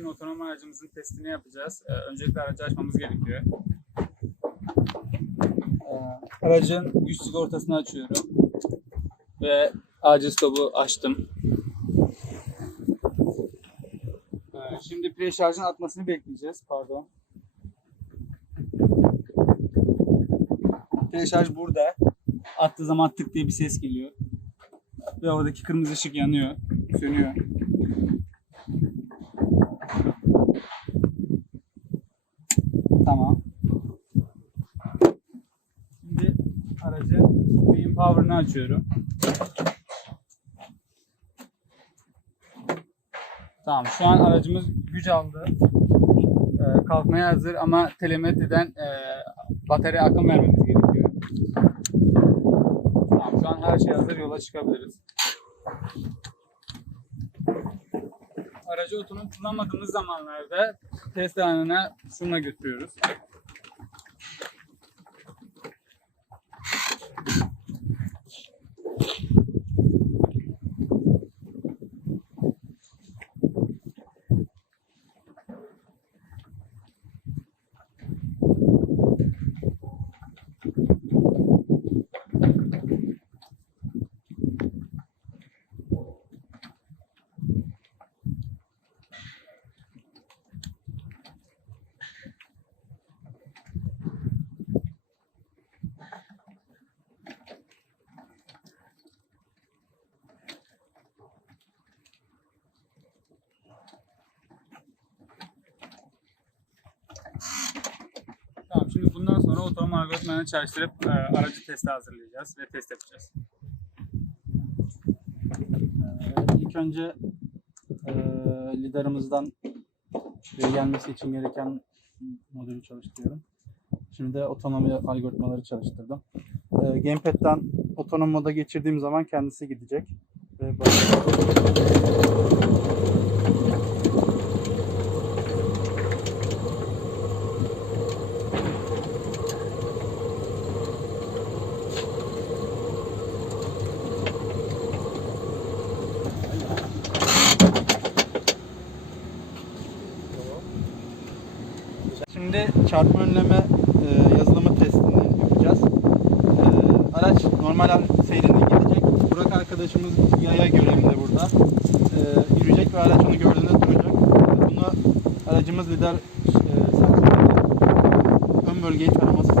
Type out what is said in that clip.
bugün otonom aracımızın testini yapacağız. Öncelikle aracı açmamız gerekiyor. Aracın güç sigortasını açıyorum. Ve acil stopu açtım. Şimdi preşarjın atmasını bekleyeceğiz. Pardon. Preşarj burada. Attığı zaman tık diye bir ses geliyor. Ve oradaki kırmızı ışık yanıyor. Sönüyor. Tamam. Şimdi aracın main power'ını açıyorum. Tamam. Şu an aracımız güç aldı. Kalkmaya hazır ama telemetreden batarya akım vermemiz gerekiyor. Tamam. Şu an her şey hazır. Yola çıkabiliriz. Aracı otonom kullanmadığımız zamanlarda test alanına şununla götürüyoruz. Tamam, şimdi bundan sonra otonom algoritmanı çalıştırıp aracı teste hazırlayacağız ve test yapacağız. İlk önce lidarımızdan gelmesi için gereken modülü çalıştırıyorum. Şimdi de otonomi algoritmaları çalıştırdım. Gamepad'den otonom moda geçirdiğim zaman kendisi gidecek. Ve Şimdi çarpma önleme yazılımı testini yapacağız. Araç normal seyrinde gidecek. Burak arkadaşımız yaya görevinde burada. Yürüyecek ve araç onu gördüğünde duracak. Bunu aracımız lidar sensörüyle ön bölgeyi taraması